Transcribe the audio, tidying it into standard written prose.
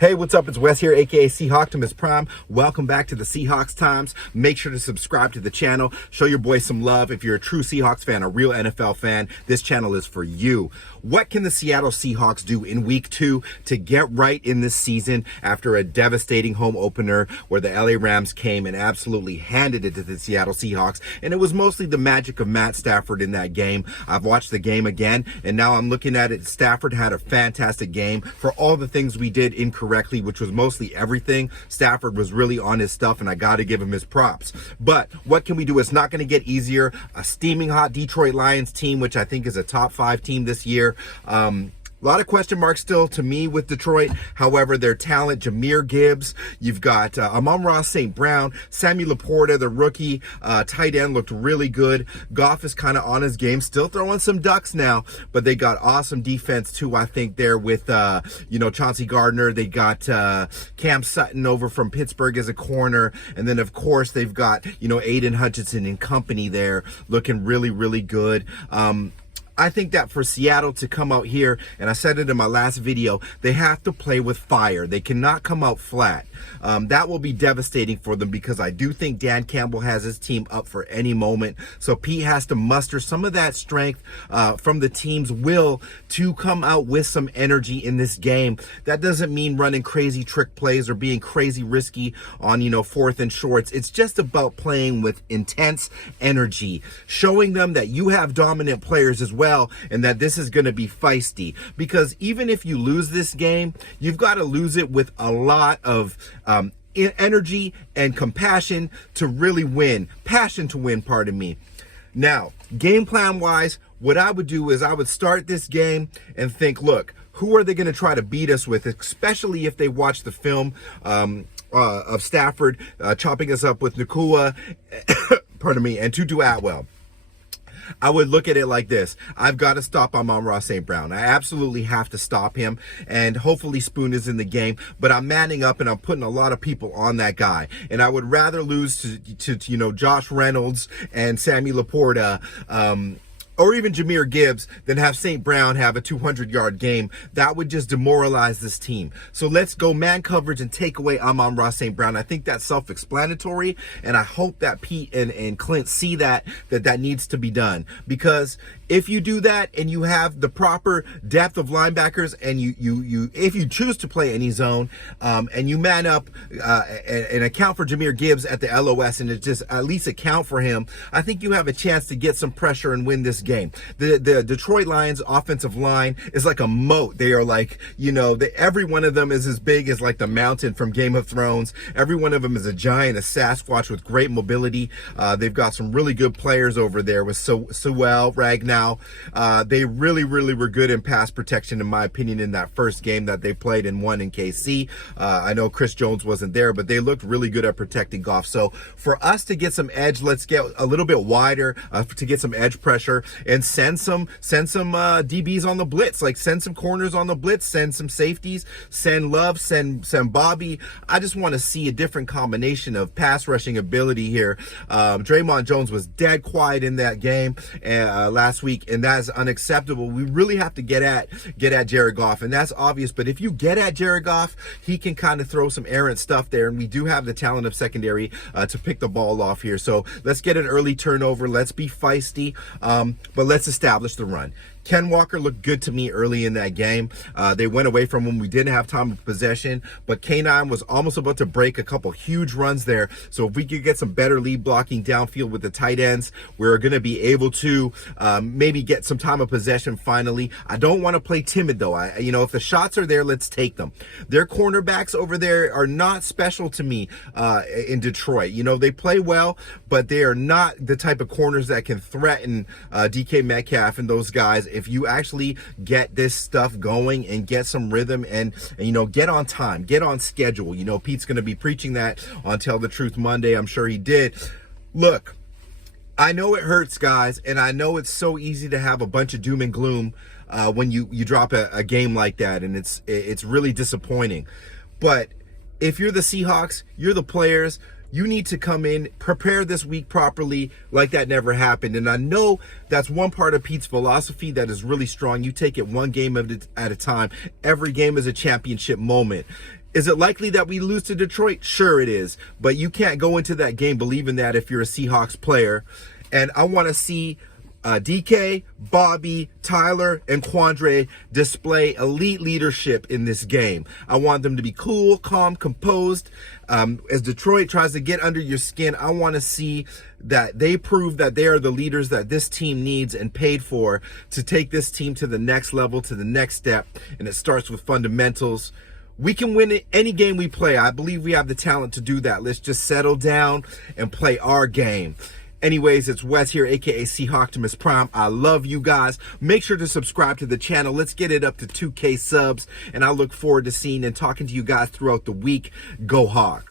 Hey, what's up? It's Wes here, aka Seahawktopmist Prime. Welcome back to the Seahawks Times. Make sure to subscribe to the channel. Show your boy some love. If you're a true Seahawks fan, a real NFL fan, this channel is for you. What can the Seattle Seahawks do in week 2 to get right in this season after a devastating home opener where the LA Rams came and absolutely handed it to the Seattle Seahawks? And it was mostly the magic of Matt Stafford in that game. I've watched the game again, and now I'm looking at it. Stafford had a fantastic game for all the things we did incorrectly, which was mostly everything. Stafford was really on his stuff, and I got to give him his props. But what can we do? It's not going to get easier. A steaming hot Detroit Lions team, which I think is a top 5 team this year. A lot of question marks still to me with Detroit. However, their talent, Jahmyr Gibbs, you've got Amon-Ra St. Brown, Sammy Laporta, the rookie tight end, looked really good. Goff is kind of on his game, still throwing some ducks now, but they got awesome defense too, I think, there with, Chauncey Gardner. They got Cam Sutton over from Pittsburgh as a corner. And then, of course, they've got, Aiden Hutchinson and company there looking really, really good. I think that for Seattle to come out here, and I said it in my last video, they have to play with fire. They cannot come out flat. That will be devastating for them because I do think Dan Campbell has his team up for any moment. So Pete has to muster some of that strength from the team's will to come out with some energy in this game. That doesn't mean running crazy trick plays or being crazy risky on, 4th and shorts. It's just about playing with intense energy, showing them that you have dominant players as well, and that this is going to be feisty. Because even if you lose this game, you've got to lose it with a lot of energy and compassion to really win. Passion to win, pardon me. Now, game plan wise, what I would do is I would start this game and think, look, who are they going to try to beat us with, especially if they watch the film of Stafford chopping us up with Nakua, pardon me, and Tutu Atwell. I would look at it like this. I've got to stop Amon-Ra St. Brown. I absolutely have to stop him, and hopefully Spoon is in the game, but I'm manning up and I'm putting a lot of people on that guy. And I would rather lose to Josh Reynolds and Sammy Laporta, or even Jahmyr Gibbs, than have St. Brown have a 200-yard game. That would just demoralize this team. So let's go man coverage and take away Amon-Ra St. Brown. I think that's self-explanatory, and I hope that Pete and Clint see that needs to be done. Because if you do that and you have the proper depth of linebackers, and if you choose to play any zone, and you man up and account for Jahmyr Gibbs at the LOS, and just at least account for him, I think you have a chance to get some pressure and win this game. The Detroit Lions offensive line is like a moat. They are like, every one of them is as big as like the mountain from Game of Thrones. Every one of them is a giant, a Sasquatch with great mobility. They've got some really good players over there with Sewell, Ragnow. They really, really were good in pass protection, in my opinion, in that first game that they played and won in KC. I know Chris Jones wasn't there, but they looked really good at protecting Goff. So for us to get some edge, let's get a little bit wider to get some edge pressure, and send some DBs on the blitz, like send some corners on the blitz, send some safeties, send Love, send Bobby. I just want to see a different combination of pass rushing ability here. Draymond Jones was dead quiet in that game last week, and that is unacceptable. We really have to get at Jared Goff, and that's obvious. But if you get at Jared Goff, he can kind of throw some errant stuff there, and we do have the talent of secondary to pick the ball off here. So let's get an early turnover. Let's be feisty. But let's establish the run. Ken Walker looked good to me early in that game. They went away from him. We didn't have time of possession, but K9 was almost about to break a couple huge runs there. So if we could get some better lead blocking downfield with the tight ends, we're going to be able to maybe get some time of possession finally. I don't want to play timid, though. If the shots are there, let's take them. Their cornerbacks over there are not special to me in Detroit. They play well, but they are not the type of corners that can threaten DK Metcalf and those guys. If you actually get this stuff going and get some rhythm and get on time, get on schedule. Pete's going to be preaching that on Tell the Truth Monday. I'm sure he did. Look, I know it hurts, guys, and I know it's so easy to have a bunch of doom and gloom when you drop a game like that, and it's really disappointing. But if you're the Seahawks, you're the players, you need to come in, prepare this week properly like that never happened. And I know that's one part of Pete's philosophy that is really strong. You take it one game at a time. Every game is a championship moment. Is it likely that we lose to Detroit? Sure it is. But you can't go into that game believing that if you're a Seahawks player. And I want to see DK, Bobby, Tyler, and Quandre display elite leadership in this game. I want them to be cool, calm, composed. As Detroit tries to get under your skin, I want to see that they prove that they are the leaders that this team needs and paid for to take this team to the next level, to the next step. And it starts with fundamentals. We can win any game we play. I believe we have the talent to do that. Let's just settle down and play our game. Anyways, it's Wes here, aka Seahawktopmist Prime. I love you guys. Make sure to subscribe to the channel. Let's get it up to 2K subs. And I look forward to seeing and talking to you guys throughout the week. Go Hawks.